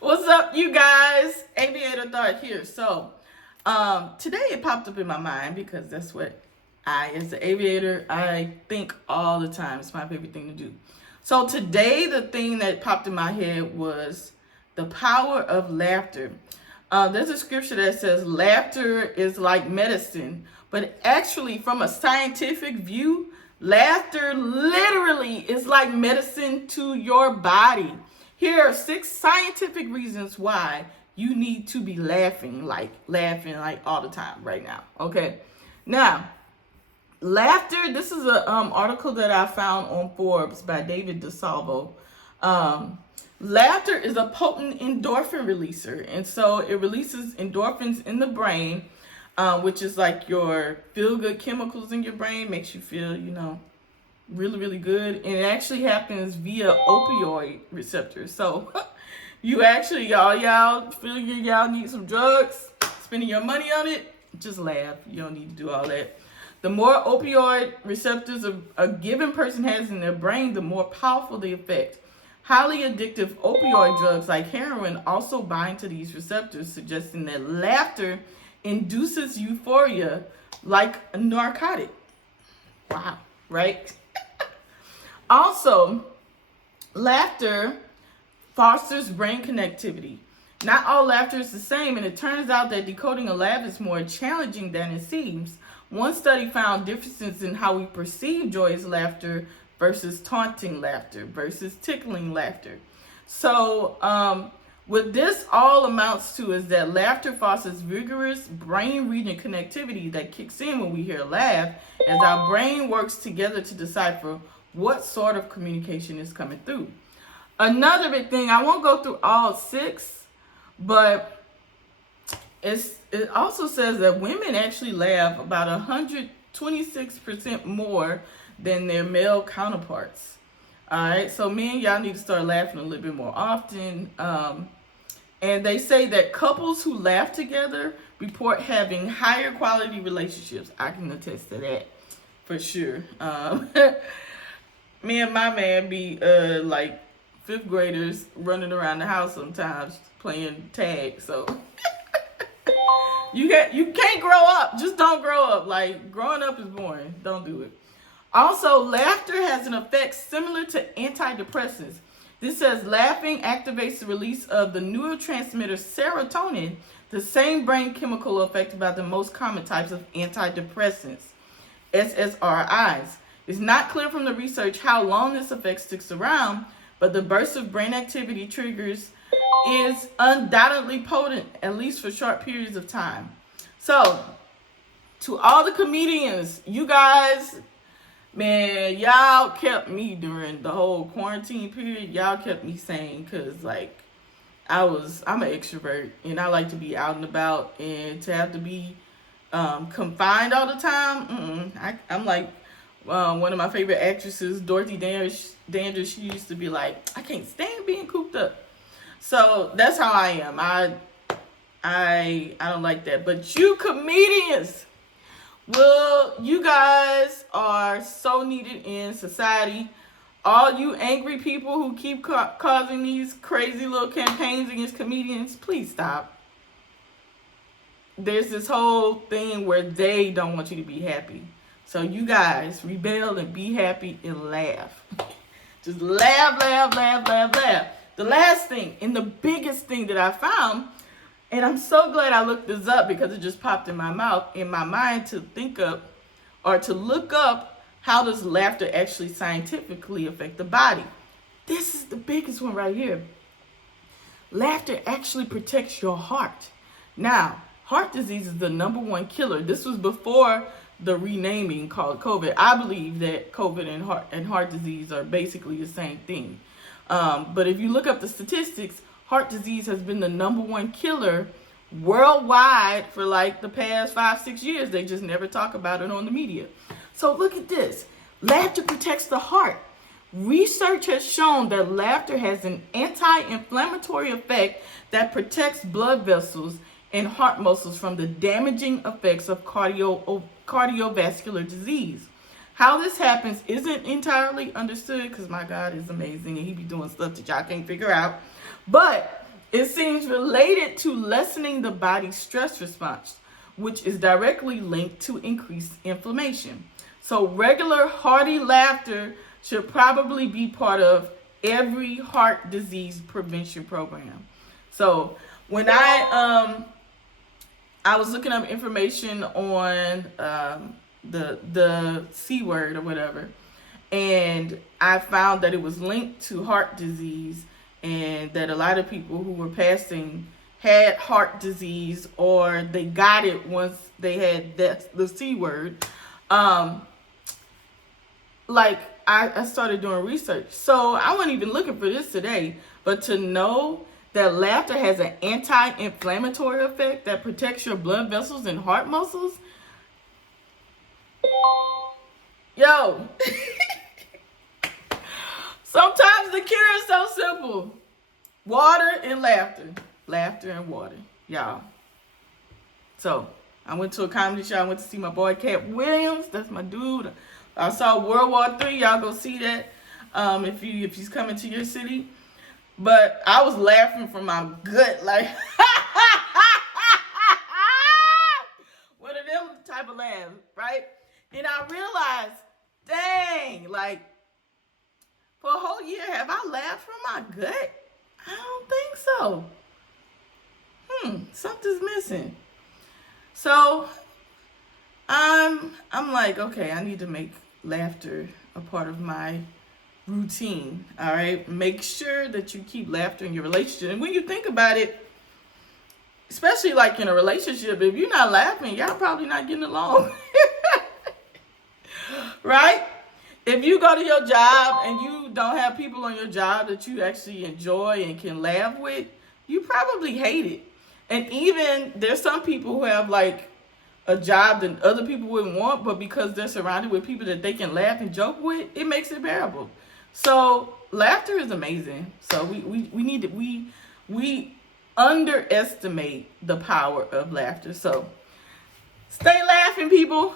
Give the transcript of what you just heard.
What's up, you guys? Aviator Thought here. So, today it popped up in my mind because that's what as the aviator, I think all the time. It's my favorite thing to do. So today, the thing that popped in my head was the power of laughter. There's a scripture that says laughter is like medicine, but actually, from a scientific view, laughter literally is like medicine to your body. Here are 6 scientific reasons why you need to be laughing like all the time right now. Okay. Now, laughter, this is an article that I found on Forbes by David DeSalvo. Laughter is a potent endorphin releaser. And so it releases endorphins in the brain, which is like your feel-good chemicals in your brain, makes you feel, really, really good. And it actually happens via opioid receptors. So you actually, y'all feel y'all need some drugs, spending your money on it, just laugh. You don't need to do all that. The more opioid receptors a given person has in their brain, the more powerful the effect. Highly addictive opioid drugs like heroin also bind to these receptors, suggesting that laughter induces euphoria like a narcotic. Wow, right? Also, laughter fosters brain connectivity. Not all laughter is the same, and it turns out that decoding a laugh is more challenging than it seems. One study found differences in how we perceive joyous laughter versus taunting laughter versus tickling laughter. So, what this all amounts to is that laughter fosters vigorous brain region connectivity that kicks in when we hear a laugh, as our brain works together to decipher what sort of communication is coming through. Another big thing, I won't go through all 6, but it also says that women actually laugh about 126% more than their male counterparts. All right, so men, y'all need to start laughing a little bit more often. And they say that couples who laugh together report having higher quality relationships. I can attest to that for sure. Me and my man be like 5th graders running around the house sometimes playing tag. So you can't grow up. Just don't grow up. Like, growing up is boring. Don't do it. Also, laughter has an effect similar to antidepressants. This says laughing activates the release of the neurotransmitter serotonin, the same brain chemical affected by the most common types of antidepressants, SSRIs. It's not clear from the research how long this effect sticks around, but the burst of brain activity triggers is undoubtedly potent, at least for short periods of time. So, to all the comedians, you guys, man, y'all kept me during the whole quarantine period. Y'all kept me sane because, like, I'm an extrovert and I like to be out and about, and to have to be confined all the time, I'm like one of my favorite actresses, Dorothy Dandridge. She used to be like, I can't stand being cooped up. So that's how I am. I don't like that. But you comedians, well, you guys are so needed in society. All you angry people who keep causing these crazy little campaigns against comedians, please stop. There's this whole thing where they don't want you to be happy. So you guys rebel and be happy and laugh. Just laugh, laugh, laugh, laugh, laugh. The last thing and the biggest thing that I found, and I'm so glad I looked this up because it just popped in my mind to think of or to look up, how does laughter actually scientifically affect the body? This is the biggest one right here. Laughter actually protects your heart. Now, heart disease is the #1 killer. This was before the renaming called COVID. I believe that COVID and heart disease are basically the same thing. But if you look up the statistics, heart disease has been the #1 killer worldwide for like the past 5-6 years. They just never talk about it on the media. So look at this. Laughter protects the heart. Research has shown that laughter has an anti-inflammatory effect that protects blood vessels and heart muscles from the damaging effects of cardiovascular disease. How this happens isn't entirely understood because my God is amazing and he be doing stuff that y'all can't figure out. But It seems related to lessening the body's stress response, which is directly linked to increased inflammation. So regular hearty laughter should probably be part of every heart disease prevention program. So when I was looking up information on the C word or whatever, and I found that it was linked to heart disease, and that a lot of people who were passing had heart disease, or they got it once they had the C word. I started doing research. So I wasn't even looking for this today, but to know that laughter has an anti-inflammatory effect that protects your blood vessels and heart muscles. Yo. Sometimes the cure is so simple. Water and laughter. Laughter and water. Y'all. So, I went to a comedy show. I went to see my boy Cat Williams. That's my dude. I saw World War III. Y'all go see that if he's coming to your city. But I was laughing from my gut. Like, one of them type of laughs, right? And I realized, dang, like, for a whole year, have I laughed from my gut? I don't think so. Something's missing. So, I'm like, okay, I need to make laughter a part of my routine, all right? Make sure that you keep laughter in your relationship. And when you think about it, especially like in a relationship, if you're not laughing, y'all probably not getting along. Right? If you go to your job and you don't have people on your job that you actually enjoy and can laugh with, you probably hate it. And even there's some people who have like a job that other people wouldn't want, but because they're surrounded with people that they can laugh and joke with, it makes it bearable. So laughter is amazing. So we underestimate the power of laughter. So stay laughing, people.